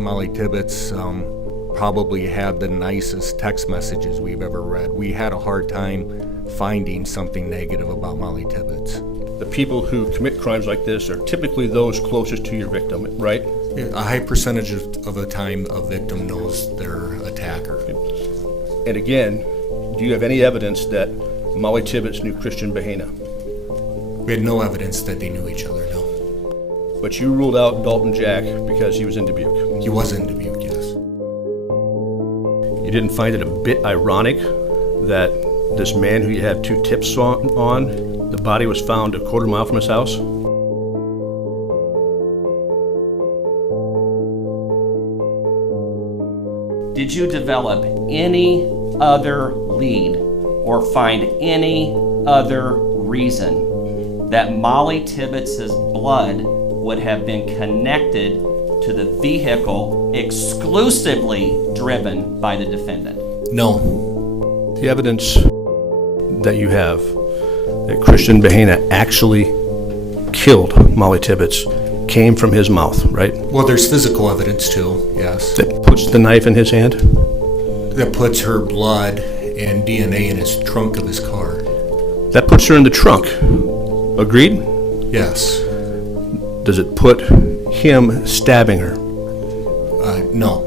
Mollie Tibbetts probably had the nicest text messages we've ever read. We had a hard time finding something negative about Mollie Tibbetts. The people who commit crimes like this are typically those closest to your victim, right? A high percentage of the time a victim knows their attacker. And again, do you have any evidence that Mollie Tibbetts knew Cristhian Bahena? We had no evidence that they knew each other, no. But you ruled out Dalton Jack because he was in Dubuque. He was in Dubuque, yes. You didn't find it a bit ironic that this man who you have 2 tips on, the body was found a quarter mile from his house? Did you develop any other lead or find any other reason that Mollie Tibbetts' blood would have been connected to the vehicle exclusively driven by the defendant? No. The evidence that you have that Cristhian Bahena actually killed Mollie Tibbetts came from his mouth, right? Well, there's physical evidence too, yes. That puts the knife in his hand? That puts her blood and DNA in his trunk of his car. That puts her in the trunk. Agreed? Yes. Does it put him stabbing her? No.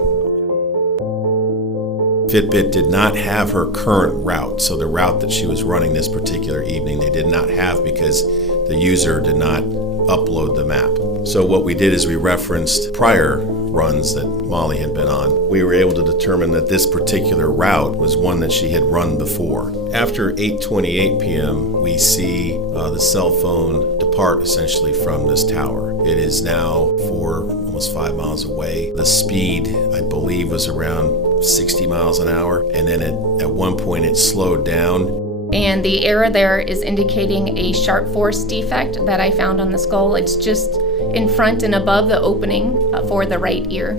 FitBit did not have her current route, so the route that she was running this particular evening they did not have because the user did not upload the map. So what we did is we referenced prior runs that Mollie had been on. We were able to determine that this particular route was one that she had run before. After 8:28 p.m., we see the cell phone depart essentially from this tower. It is now almost 5 miles away. The speed, I believe, was around 60 miles an hour, and then at one point it slowed down. And the error there is indicating a sharp force defect that I found on the skull. It's just in front and above the opening for the right ear.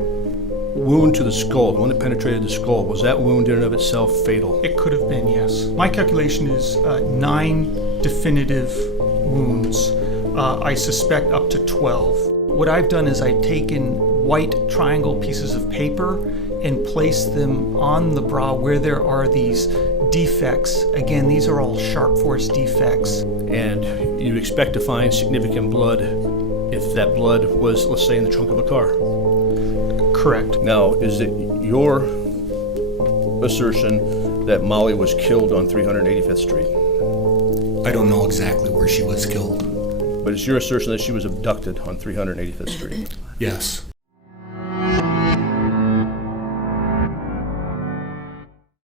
Wound to the skull, the one that penetrated the skull, was that wound in and of itself fatal? It could have been, yes. My calculation is 9 definitive wounds. I suspect up to 12. What I've done is I've taken white triangle pieces of paper and placed them on the brow where there are these defects. Again, these are all sharp force defects. And you expect to find significant blood if that blood was, let's say, in the trunk of a car? Correct. Now, is it your assertion that Mollie was killed on 385th Street? I don't know exactly where she was killed. But it's your assertion that she was abducted on 385th Street? Yes.